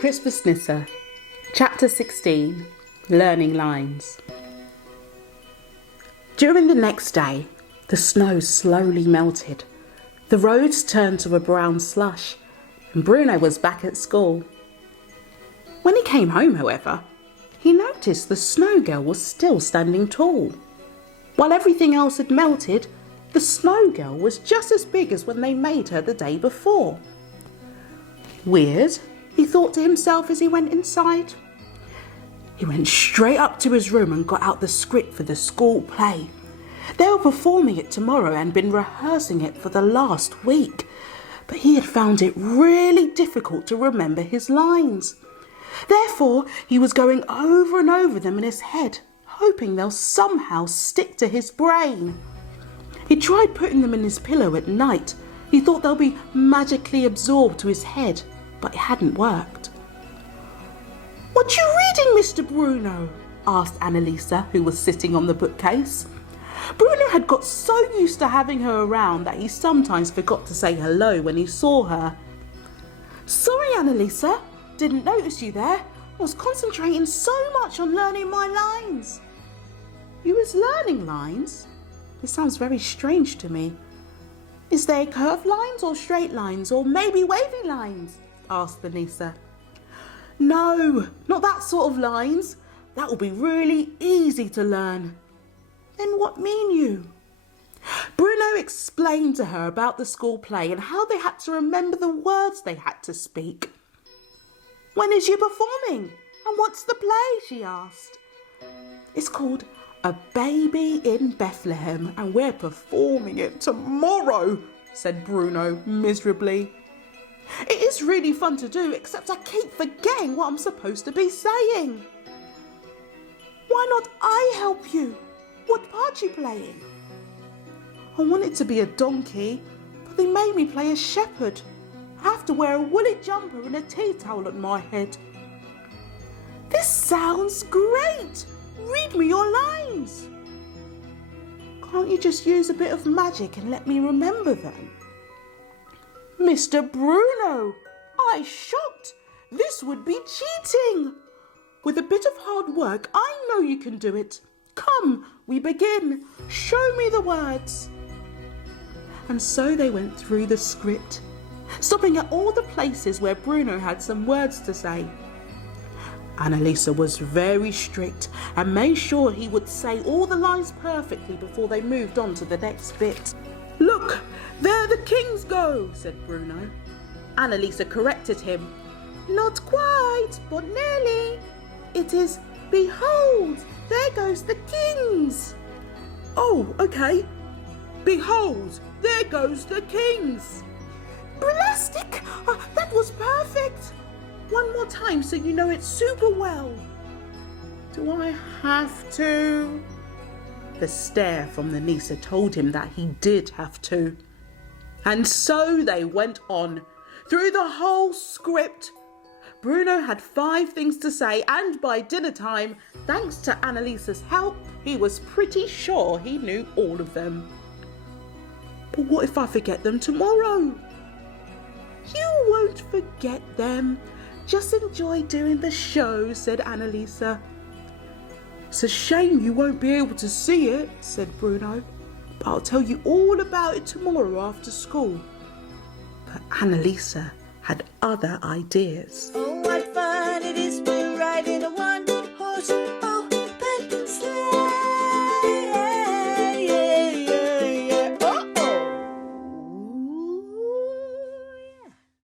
Christmas Nisse, Chapter 16, Learning Lines. During the next day, the snow slowly melted. The roads turned to a brown slush, and Bruno was back at school. When he came home, however, he noticed the snow girl was still standing tall. While everything else had melted, the snow girl was just as big as when they made her the day before. Weird, he thought to himself as he went inside. He went straight up to his room and got out the script for the school play. They were performing it tomorrow and been rehearsing it for the last week, but he had found it really difficult to remember his lines. Therefore, he was going over and over them in his head, hoping they'll somehow stick to his brain. He tried putting them in his pillow at night. He thought they'll be magically absorbed to his head, but it hadn't worked. "What you reading, Mr. Bruno?" asked Annalisa, who was sitting on the bookcase. Bruno had got so used to having her around that he sometimes forgot to say hello when he saw her. "Sorry, Annalisa, didn't notice you there. I was concentrating so much on learning my lines." "You was learning lines? This sounds very strange to me. Is there curved lines or straight lines or maybe wavy lines?" asked the Nisse. "No, not that sort of lines. That will be really easy to learn." "Then what mean you?" Bruno explained to her about the school play and how they had to remember the words they had to speak. "When is you performing? And what's the play?" she asked. "It's called A Baby in Bethlehem and we're performing it tomorrow," said Bruno miserably. "It is really fun to do, except I keep forgetting what I'm supposed to be saying." "Why not I help you? What part you playing?" "I wanted to be a donkey, but they made me play a shepherd. I have to wear a woolly jumper and a tea towel on my head." "This sounds great! Read me your lines." "Can't you just use a bit of magic and let me remember them?" "Mr. Bruno, I'm shocked. This would be cheating. With a bit of hard work, I know you can do it. Come, we begin. Show me the words." And so they went through the script, stopping at all the places where Bruno had some words to say. Annalisa was very strict and made sure he would say all the lines perfectly before they moved on to the next bit. "Look, there the kings go," said Bruno. Annalisa corrected him. "Not quite, but nearly. It is, behold, there goes the kings." "Oh, okay. Behold, there goes the kings." "Blastic! That was perfect. One more time so you know it super well." "Do I have to?" The stare from the Nisse told him that he did have to. And so they went on, through the whole script. Bruno had 5 things to say, and by dinner time, thanks to Annalisa's help, he was pretty sure he knew all of them. "But what if I forget them tomorrow?" "You won't forget them. Just enjoy doing the show," said Annalisa. "It's a shame you won't be able to see it," said Bruno, "but I'll tell you all about it tomorrow after school." But Annalisa had other ideas.